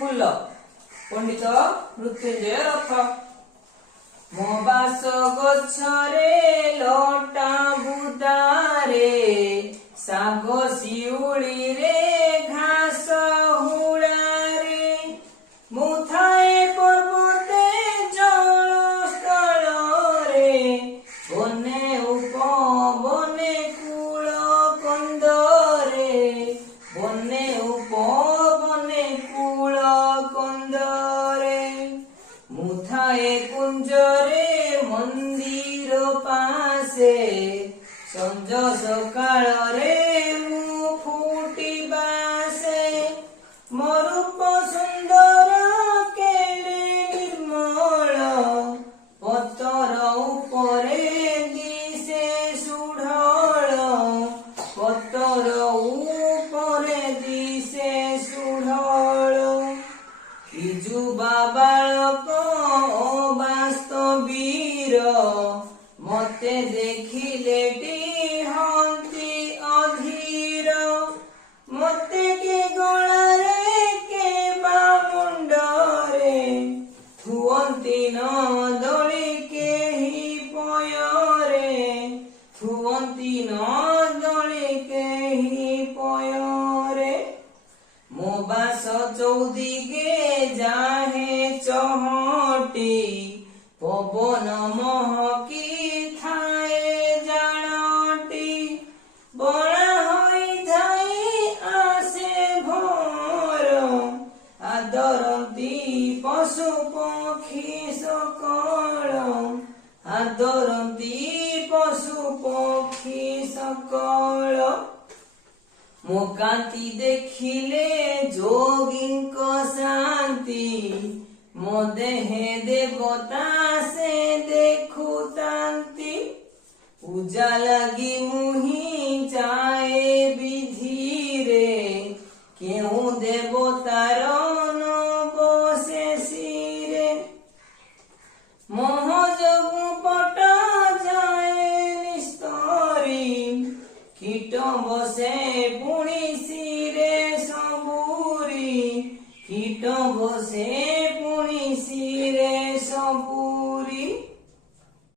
ଫୁଲ। ପଣ୍ଡିତ ମୃତ୍ୟୁଞ୍ଜୟ ରଥ। ମୋ ବାସ ଗଛରେ ଲଟା ବୁଦାରେ ଶାଗ ଶିଉଳିରେ ଘାସ ହୁଳାରେ ମୁଁ ଥାଏ ପର୍ବତେ ଜଳ ସ୍ଥଳରେ ବନେ ଉପବନେ କୂଳ କନ୍ଦରେ ବନେ ଉପବନେ କୂଳ କନ୍ଦରେ ମୁଁ ଥାଏ କୁଞ୍ଜରେ ମନ୍ଦିର ପାଶେ ସଞ୍ଜ ସକାଳରେ ମୁଁ ଫୁଟିବା ସେ ମୋ ରୂପ ସୁନ୍ଦର କେଡ଼େ ନିର୍ମଳ ପତର ଉପରେ ଦିଶେ ସୁଢଳ ପତର ଉପରେ ଦିଶେ ସୁଢଳ କି ଯୁବା ବାଳକ ଅବାସ୍ତବୀର ମତେ ଦେଖିଲେ ହନ୍ତି ଅଧୀର ମତେ କେ ଗଳାରେ କେ ବା ମୁଣ୍ଡରେ ଥୁଅନ୍ତି ନ ଦଳି କେହି ପୟରେ ଥୁଅନ୍ତି ନ ଦଳି କେହି ପୟରେ ମୋ ବାସ ଚୌଦିଗେ ଯାହେ ଚହଟି ପବନ ମହକି ଥାଏ ଜାଣଟି ବଣା ହୋଇଥାଏ ଆସେ ଭୋର ଆଦରନ୍ତି ପଶୁ ପକ୍ଷୀ ସକଳ ଆଦରନ୍ତି ପଶୁ ପକ୍ଷୀ ସକଳ ମୋ କାନ୍ତି ଦେଖିଲେ ଯୋଗୀଙ୍କ ଶାନ୍ତି ମୋ ଦେହେ ଦେବତା ସେ ଦେଖୁଥାନ୍ତି ପୂଜା ଲାଗି ମୁହିଁ ଚାଏ ବିଧିରେ କେଉଁ ଦେବତାର ନ ବସେ ଶିରେ ମୋହ ଯୋଗୁ ପଟ ଯାଏ ନିସ୍ତରୀ କୀଟ ବସେ ପୁଣି ଶିରେ ସବୁରି କୀଟ ବସେ